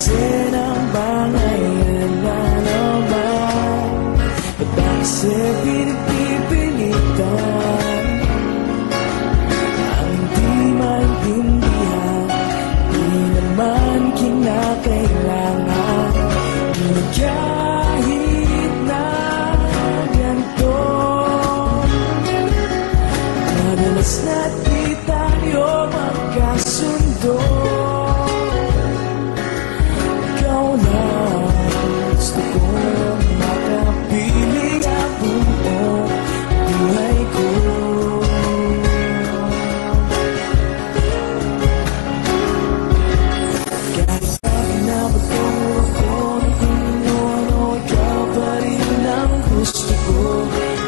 Pansin ang bagay na naman, bakit pinipilitan ang hindi maintindihan? Di naman kinakailangan kahit na ganito. Madalas na't di tayo magkasundo. Ikaw lang gusto kong makapiling sa buong buhay ko. Kahit na binabato ako ng kung ano, ikaw pa rin ang gusto ko.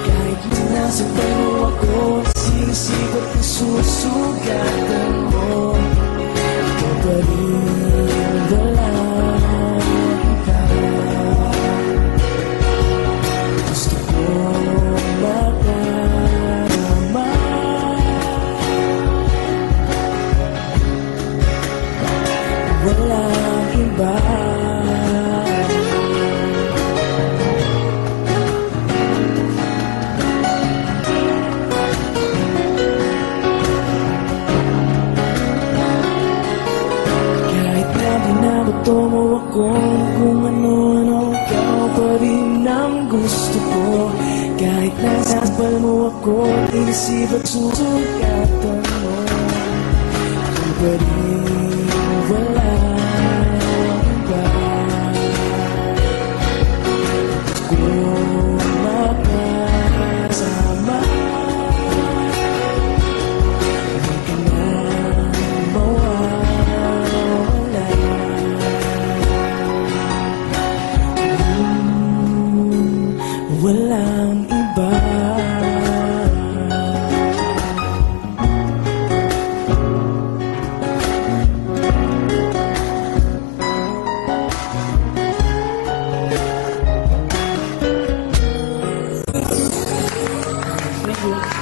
Kahit sinasabay mo ako, sinisipot na susugatan mo, ikaw pa rin walang iba. Gusto ko makarama, walang iba. Kahit na binabato mo ako ng kung ano-ano, ikaw pa rin ang gusto ko. Kahit na sasabal mo ako, inisip at susugatan mo, ikaw pa rin walang iba. Gusto ko makasama, huwag ka na mawawala. Walang iba. Thank you.